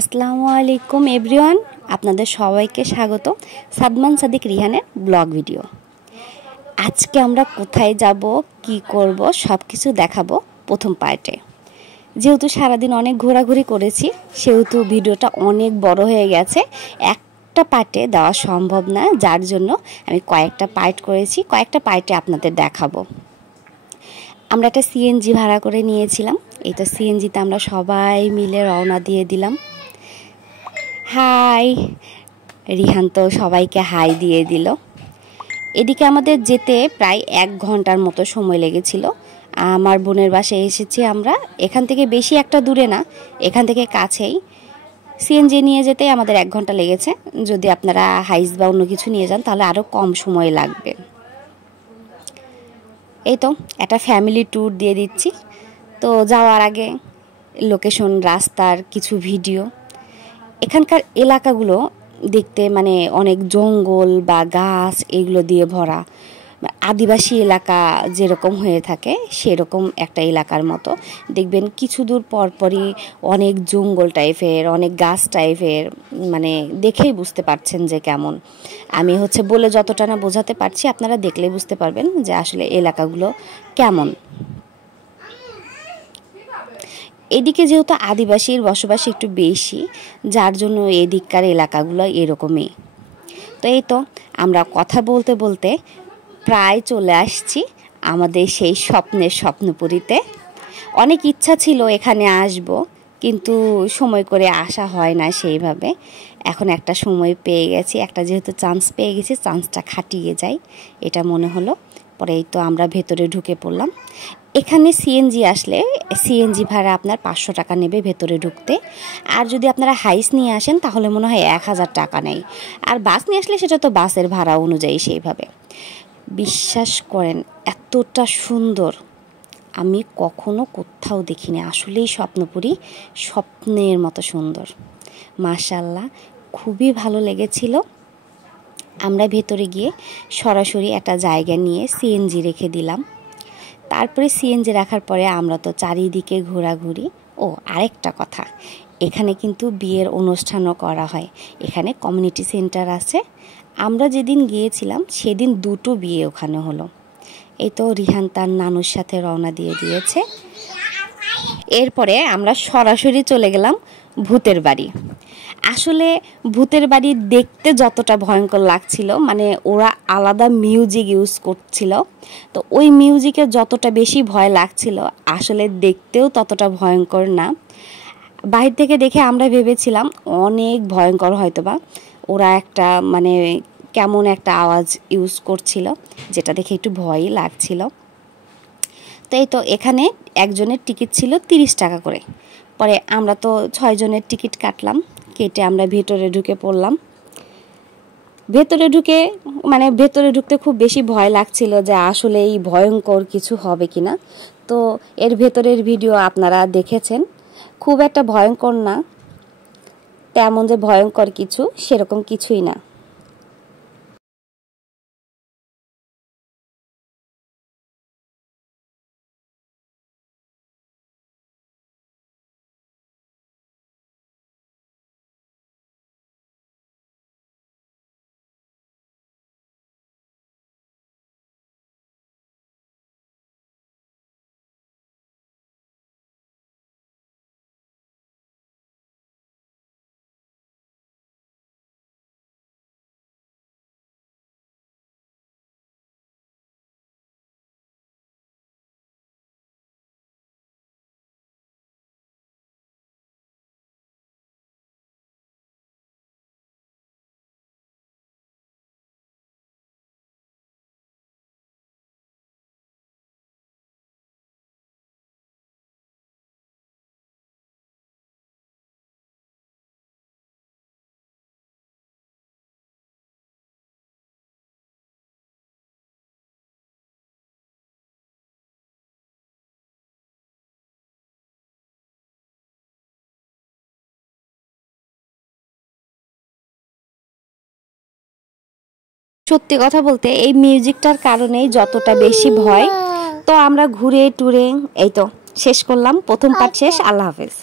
আসসালামু আলাইকুম এভরিওয়ান, আপনাদের সবাইকে স্বাগত সাদমান সাদিক রিহানের ব্লগ ভিডিও। আজকে আমরা কোথায় যাব, কি করব সব কিছু দেখাবো প্রথম পার্টে। যেহেতু সারাদিন অনেক ঘোরাঘুরি করেছি সেহেতু ভিডিওটা অনেক বড় হয়ে গেছে, একটা পার্টে দেওয়া সম্ভব না, যার জন্য আমি কয়েকটা পার্ট করেছি। কয়েকটা পার্টে আপনাদের দেখাবো। আমরা একটা সিএনজি ভাড়া করে নিয়েছিলাম। এই তো সিএনজিতে আমরা সবাই মিলে রওনা দিয়ে দিলাম। হাই, রিহান তো সবাইকে হাই দিয়ে দিল। এদিকে আমাদের যেতে প্রায় 1 ঘন্টার মতো সময় লেগেছিল। আমার বোনের বাসায় এসেছি আমরা, এখান থেকে বেশি একটা দূরে না, এখান থেকে কাছেই। সিএনজি নিয়ে যেতে আমাদের 1 ঘন্টা লেগেছে। যদি আপনারা হাইস বা অন্য কিছু নিয়ে যান তাহলে আরও কম সময় লাগবে। এই তো একটা ফ্যামিলি ট্যুর দিয়ে দিচ্ছি। তো যাওয়ার আগে লোকেশন, রাস্তার কিছু ভিডিও। এখানকার এলাকাগুলো দেখতে মানে অনেক জঙ্গল বা গাছ এগুলো দিয়ে ভরা, আদিবাসী এলাকা যেরকম হয়ে থাকে সেরকম একটা এলাকার মতো। দেখবেন কিছু দূর পরপরই অনেক জঙ্গল টাইপের, অনেক গাছ টাইপের, মানে দেখেই বুঝতে পারছেন যে কেমন। আমি বলে যতটা না বোঝাতে পারছি, আপনারা দেখলে বুঝতে পারবেন যে আসলে এলাকাগুলো কেমন। এদিকে যেহেতু আদিবাসীর বসবাস একটু বেশি, যার জন্য এদিককার এলাকাগুলো এরকমই। তো এই তো আমরা কথা বলতে বলতে প্রায় চলে আসছি আমাদের সেই স্বপ্নের স্বপ্নপুরীতে। অনেক ইচ্ছা ছিল এখানে আসব, কিন্তু সময় করে আসা হয় না সেইভাবে। এখন একটা সময় পেয়ে গেছি, একটা যেহেতু চান্স পেয়ে গেছি, চান্সটা খাটিয়ে যাই এটা মনে হলো। পরে এই তো আমরা ভেতরে ঢুকে পড়লাম। এখানে সিএনজি আসলে সিএনজি ভাড়া আপনার 500 টাকা নেবে ভেতরে ঢুকতে। আর যদি আপনারা হাইস নিয়ে আসেন তাহলে মনে হয় 1000 টাকা নেয়। আর বাস নিয়ে আসলে সেটা তো বাসের ভাড়া অনুযায়ী সেইভাবে। বিশ্বাস করেন এতটা সুন্দর আমি কখনো কোথাও দেখিনি। আসলেই স্বপ্নপুরী স্বপ্নের মতো সুন্দর, মাশাআল্লাহ, খুবই ভালো লেগেছিল। আমরা ভেতরে গিয়ে সরাসরি একটা জায়গা নিয়ে সিএনজি রেখে দিলাম। তারপরে সিএনজি রাখার পরে আমরা তো চারিদিকে ঘোরাঘুরি। ও আরেকটা কথা, এখানে কিন্তু বিয়ের অনুষ্ঠানও করা হয়। এখানে কমিউনিটি সেন্টার আছে। আমরা যেদিন গিয়েছিলাম সেদিন 2টো বিয়ে ওখানে হলো। এই তো রিহান তার নানুর সাথে রওনা দিয়ে দিয়েছে। এরপরে আমরা সরাসরি চলে গেলাম ভূতের বাড়ি। আসলে ভূতের বাড়ি দেখতে যতটা ভয়ঙ্কর লাগছিল, মানে ওরা আলাদা মিউজিক ইউজ করছিল, তো ওই মিউজিকে যতটা বেশি ভয় লাগছিল আসলে দেখতেও ততটা ভয়ঙ্কর না। বাইরে থেকে দেখে আমরা ভেবেছিলাম অনেক ভয়ঙ্কর হয়তোবা। ওরা একটা মানে কেমন একটা আওয়াজ ইউজ করছিল, যেটা দেখে একটু ভয়ই লাগছিল। তো এই তো এখানে একজনের টিকিট ছিল 30 টাকা করে। পরে আমরা তো 6 জনের টিকিট কাটলাম, কেটে আমরা ভেতরে ঢুকে পড়লাম। ভেতরে ঢুকতে খুব বেশি ভয় লাগছিল যে আসলে এই ভয়ঙ্কর কিছু হবে কিনা। তো এর ভেতরের ভিডিও আপনারা দেখেছেন, খুব একটা ভয়ঙ্কর না, তেমন যে ভয়ঙ্কর কিছু সেরকম কিছুই না। সত্যি কথা বলতে এই মিউজিকটার কারণেই যতটা বেশি ভয়। তো আমরা ঘুরে টুরে এই তো শেষ করলাম, প্রথম পার্ট শেষ। আল্লাহ হাফেজ।